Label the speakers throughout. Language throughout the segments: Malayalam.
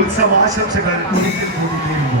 Speaker 1: ഉത്സവാശംസകൾ ഒരിക്കൽ കൂടി നേരുന്നു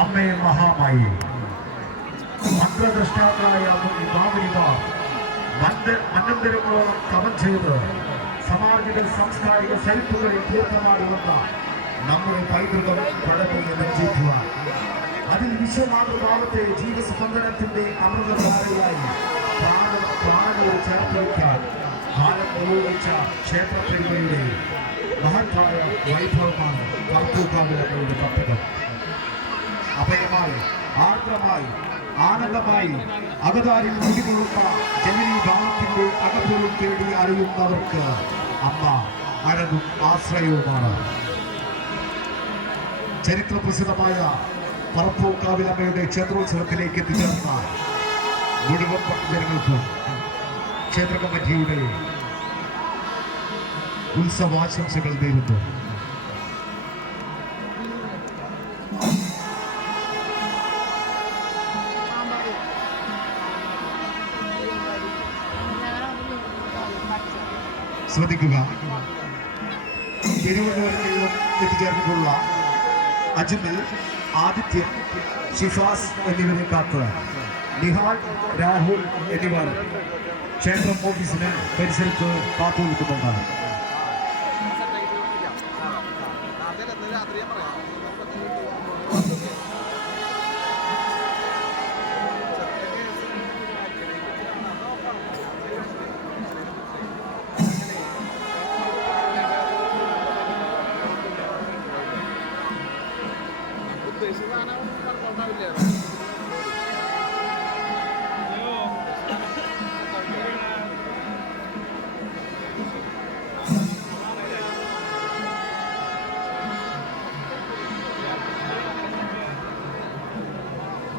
Speaker 1: അമ്മേ മഹാമായി. മന്ത്രദ്രഷ്ടാക്കളായ മന്ദ മന്നന്തരങ്ങളോളം തപം ചെയ്ത് സാമാജിക സാംസ്കാരിക ചരിത്രങ്ങളെ പൂർണമായി വന്ന നമ്മുടെ പൈതൃകം പഴമയെ നെഞ്ചേറ്റുവാൻ അതിൽ വിശ്വമാതൃഭാവത്തെ ജീവസ്പന്ദനത്തിന്റെ അമൃതധാരയായി പ്രാണ പ്രാണവും ചേർത്ത് മഹത്തായ വൈഭവമാണ് കർത്തൂക്കാവിലങ്ങളുടെ അഭയമായി ആർദ്രമായി ആനന്ദമായി അകതാരിൽ കുടികൊള്ളുന്ന ജനനി തേടി അറിയുന്നവർക്ക് അമ്മ അഴകും ആശ്രയവുമാണ്. ചരിത്രപ്രസിദ്ധമായ പറപ്പൂക്കാവിലമ്മയുടെ ക്ഷേത്രോത്സവത്തിലേക്ക് എത്തിച്ചേർന്ന മുഴുവൻ ഭക്തജനങ്ങൾക്കും ക്ഷേത്ര കമ്മിറ്റിയുടെ ഉത്സവാശംസകൾ നേരുന്നു. ശ്രദ്ധിക്കുക. തിരുവനന്തപുരത്തെയും എത്തിച്ചേർന്നിട്ടുള്ള അജ്മൽ ആദിത്യൻ ഷിഫാസ് എന്നിവരെ കാത്ത് നിഹാൽ രാഹുൽ എന്നിവർ ക്ഷേത്രം ഓഫീസിന് പരിസരത്ത് കാത്തു നിൽക്കുന്നുണ്ട്